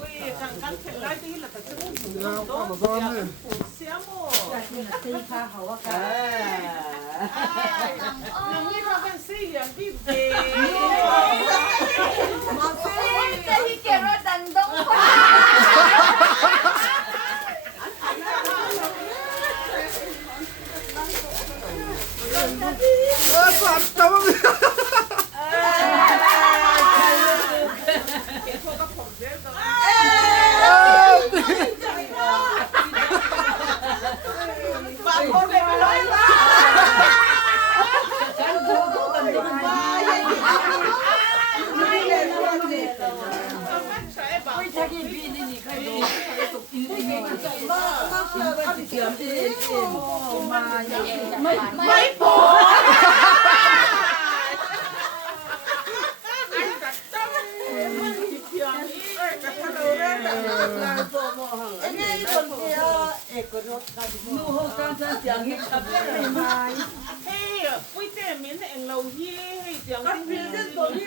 Ui, càng phải lại đi là phải chữ siamo. Nằm như là bên sĩอย่างที่เด็กมาสิจะที่เก็บรถดันต้องไม่พอquý trẻ miễn hẹn lầu hi hay tiếng cắt phía rất tốt hi